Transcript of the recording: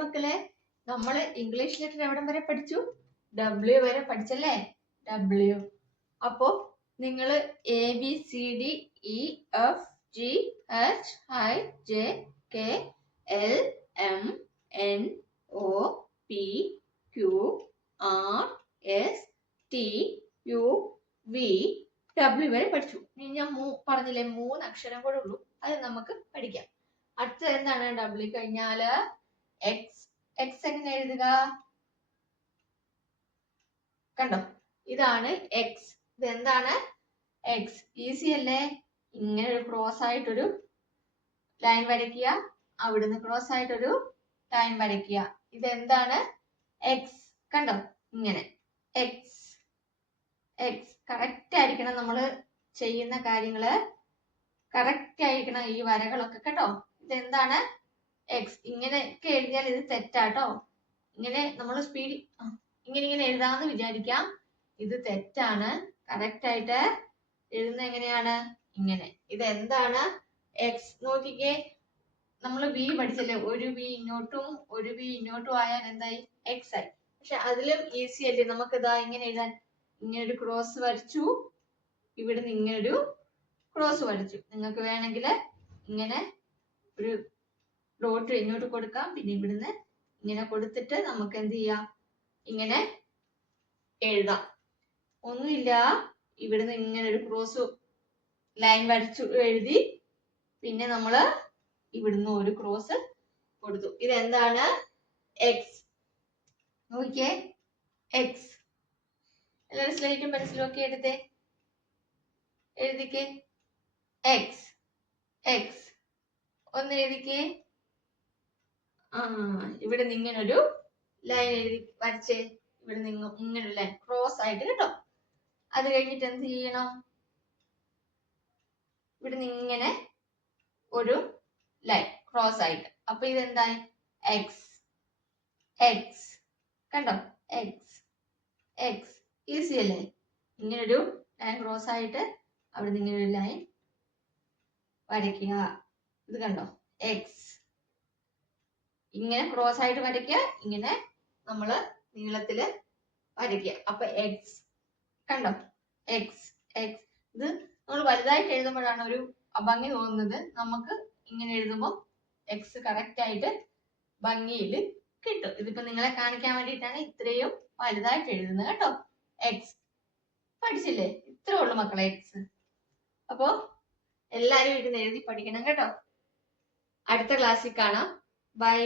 മക്കളെ, നമ്മള് English letter എവിടം വരെ പഠിച്ചു? W വരെ പഠിച്ചല്ലേ? W. അപ്പോ നിങ്ങൾ ABCDEFGHIJKLMNOPQRSTUV വരെ പഠിച്ചു. ഇനി ഞാൻ പറഞ്ഞില്ലേ 3 അക്ഷരം കൂടെ ഉള്ളൂ, അത് നമുക്ക് പഠിക്കാം. അടുത്തത് എന്താണ്? W കഴിഞ്ഞാല് എക്സ്. എക്സ് എങ്ങനെ എഴുതുക? കണ്ടോ, ഇതാണ് എക്സ്. ഇത് എന്താണ്? എക്സ്. ഈസി അല്ലേ? ഇങ്ങനെ ഒരു ക്രോസ് ആയിട്ടൊരു ലൈൻ വരയ്ക്കുക, അവിടുന്ന് ക്രോസ് ആയിട്ടൊരു ലൈൻ വരയ്ക്കുക. ഇതെന്താണ്? എക്സ്. കണ്ടോ, ഇങ്ങനെ എക്സ്. എക്സ് കറക്റ്റ് ആയിരിക്കണം, നമ്മൾ ചെയ്യുന്ന കാര്യങ്ങള് കറക്റ്റ് ആയിരിക്കണം, ഈ വരകളൊക്കെ. കേട്ടോ, ഇതെന്താണ്? എക്സ്. ഇങ്ങനെയൊക്കെ എഴുതിയാൽ ഇത് തെറ്റാട്ടോ. ഇങ്ങനെ നമ്മൾ സ്പീഡ് ഇങ്ങനെ എഴുതാമെന്ന് വിചാരിക്കാം, ഇത് തെറ്റാണ്. കറക്റ്റ് ആയിട്ട് എഴുതുന്ന എങ്ങനെയാണ്? ഇങ്ങനെ. ഇത് എന്താണ്? എക്സ്. നോക്കിക്കേ, നമ്മൾ വി പഠിച്ചല്ലേ, ഒരു വി ഇങ്ങോട്ടും ഒരു വി ഇങ്ങോട്ടും ആയാൽ എന്തായി? എക്സ് ആയി. പക്ഷെ അതിലും ഈസി അല്ലേ നമുക്ക് ഇതാ ഇങ്ങനെ എഴുതാൻ? ഇങ്ങനെ ഒരു ക്രോസ് വരച്ചു, ഇവിടുന്ന് ഇങ്ങനൊരു ക്രോസ് വരച്ചു. നിങ്ങൾക്ക് വേണമെങ്കിൽ ഇങ്ങനെ ഒരു ഡോട്ട് ഇങ്ങോട്ട് കൊടുക്കാം, പിന്നെ ഇവിടുന്ന് ഇങ്ങനെ കൊടുത്തിട്ട് നമുക്ക് എന്ത് ചെയ്യാം? ഇങ്ങനെ എഴുതാം. ഒന്നുമില്ല, ഇവിടുന്ന് ഇങ്ങനെ ഒരു ക്രോസ് ലൈൻ വരച്ചു എഴുതി, പിന്നെ നമ്മള് ഇവിടുന്ന് ഒരു ക്രോസ് കൊടുത്തു. ഇതെന്താണ്? എക്സ്. നോക്കിയേ, എക്സ്. എല്ലാവരും സ്ലേറ്റും പെൻസിലും ഒക്കെ എടുത്തേ, എഴുതിക്കേ. എക്സ്. എക്സ്. ഒന്ന് എഴുതിക്കേ. ഇവിടെ നിന്ന് ഇങ്ങനൊരു ലൈൻ എഴുതി വരച്ചേ. ഇവിടെ നിന്ന് ഇങ്ങനൊരു ലൈൻ ക്രോസ് ആയിട്ട്. കേട്ടോ, അത് കഴിഞ്ഞിട്ട് എന്ത് ചെയ്യണം? ഇവിടെ നിന്ന് ഇങ്ങനെ ഒരു ലൈൻ ക്രോസ് ആയിട്ട്. അപ്പൊ ഇതെന്തായി? എക്സ്. എക്സ്. കണ്ടോ, എക്സ്. എക്സ്. ഈസി അല്ലേ? ഇങ്ങനൊരു ലൈൻ ക്രോസ് ആയിട്ട് അവിടെ നിന്ന് ഇങ്ങനെ ഒരു ലൈൻ വരയ്ക്കുക. ഇത് കണ്ടോ, എക്സ്. ഇങ്ങനെ ക്രോസ് ആയിട്ട് വരയ്ക്കുക, ഇങ്ങനെ നമ്മള് നീളത്തില് വരയ്ക്കുക. അപ്പൊ എക്സ്. കണ്ടോ, എക്സ്. എക്സ്. ഇത് നമ്മൾ വലുതായിട്ട് എഴുതുമ്പോഴാണ് ഒരു ഭംഗി തോന്നുന്നത്. നമുക്ക് ഇങ്ങനെ എഴുതുമ്പോൾ എക്സ് കറക്റ്റ് ആയിട്ട് ഭംഗിയിൽ കിട്ടും. ഇതിപ്പോ നിങ്ങളെ കാണിക്കാൻ വേണ്ടിയിട്ടാണ് ഇത്രയും വലുതായിട്ട് എഴുതുന്നത്. കേട്ടോ, എക്സ്. പഠിച്ചില്ലേ? ഇത്രേ ഉള്ളൂ മക്കളെ എക്സ്. അപ്പോ എല്ലാരും ഇരുന്ന് എഴുതി പഠിക്കണം കേട്ടോ. അടുത്ത ക്ലാസ്സിൽ കാണാം. ബൈ.